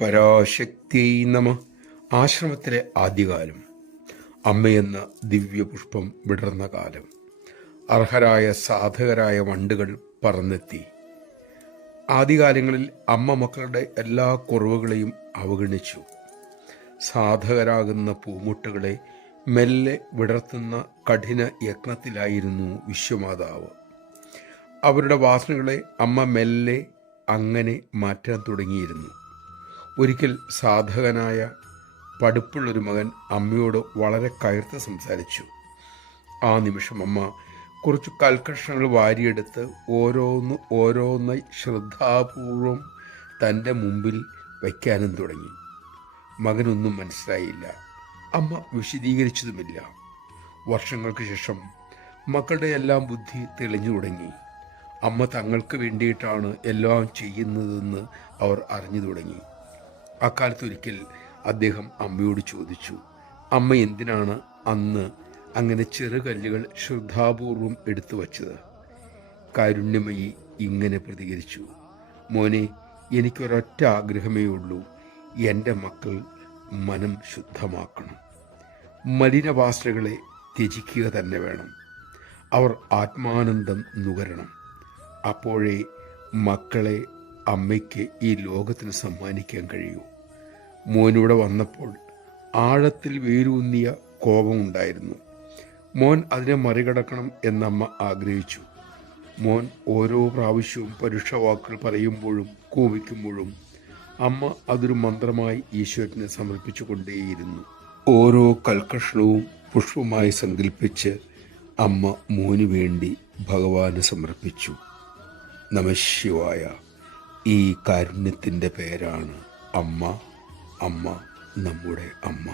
പരാശക്തിയൈ നമ. ആശ്രമത്തിലെ ആദ്യകാലം. അമ്മയെന്ന ദിവ്യപുഷ്പം വിടർന്ന കാലം. അർഹരായ സാധകരായ വണ്ടുകൾ പറന്നെത്തി. ആദ്യകാലങ്ങളിൽ അമ്മ മക്കളുടെ എല്ലാ കുറവുകളെയും അവഗണിച്ചു. സാധകരാകുന്ന പൂമുട്ടുകളെ മെല്ലെ വിടർത്തുന്ന കഠിന യത്നത്തിലായിരുന്നു വിശ്വമാതാവ്. അവരുടെ വാസനകളെ അമ്മ മെല്ലെ അങ്ങനെ മാറ്റാൻ തുടങ്ങിയിരുന്നു. ഒരിക്കൽ സാധകനായ പഠിപ്പുള്ളൊരു മകൻ അമ്മയോട് വളരെ കയർത്ത് സംസാരിച്ചു. ആ നിമിഷം അമ്മ കുറച്ച് കൽക്കഷണങ്ങൾ വാരിയെടുത്ത് ഓരോന്നായി ശ്രദ്ധാപൂർവം തൻ്റെ മുമ്പിൽ വയ്ക്കാനും തുടങ്ങി. മകനൊന്നും മനസ്സിലായില്ല. അമ്മ വിശദീകരിച്ചതുമില്ല. വർഷങ്ങൾക്ക് ശേഷം മക്കളുടെ എല്ലാം ബുദ്ധി തെളിഞ്ഞു തുടങ്ങി. അമ്മ തങ്ങൾക്ക് വേണ്ടിയിട്ടാണ് എല്ലാം ചെയ്യുന്നതെന്ന് അവർ അറിഞ്ഞു തുടങ്ങി. അക്കാലത്തൊരിക്കൽ അദ്ദേഹം അമ്മയോട് ചോദിച്ചു, അമ്മ എന്തിനാണ് അന്ന് അങ്ങനെ ചെറുകല്ലുകൾ ശ്രദ്ധാപൂർവം എടുത്തു വച്ചത്? കാരുണ്യമയി ഇങ്ങനെ പ്രതികരിച്ചു, മോനെ, എനിക്കൊരൊറ്റ ആഗ്രഹമേ ഉള്ളൂ. എൻ്റെ മക്കൾ മനം ശുദ്ധമാക്കണം. മലിനവാസനകളെ ത്യജിക്കുക തന്നെ വേണം. അവർ ആത്മാനന്ദം നുകരണം. അപ്പോഴേ മക്കളെ അമ്മയ്ക്ക് ഈ ലോകത്തിന് സമ്മാനിക്കാൻ കഴിയൂ. മോനിവിടെ വന്നപ്പോൾ ആഴത്തിൽ വേരൂന്നിയ കോപമുണ്ടായിരുന്നു. മോൻ അതിനെ മറികടക്കണം എന്നമ്മ ആഗ്രഹിച്ചു. മോൻ ഓരോ പ്രാവശ്യവും പരുഷവാക്കുകൾ പറയുമ്പോഴും കോപിക്കുമ്പോഴും അമ്മ അതൊരു മന്ത്രമായി ഈശ്വരനെ സമർപ്പിച്ചു കൊണ്ടേയിരുന്നു. ഓരോ കൽക്കഷണവും പുഷ്പമായി സങ്കല്പിച്ച് അമ്മ മോനു വേണ്ടി ഭഗവാന് സമർപ്പിച്ചു. നമഃശിവായ. ഈ കാരുണ്യത്തിൻ്റെ പേരാണ് അമ്മ. അമ്മ നമ്മുടെ അമ്മ.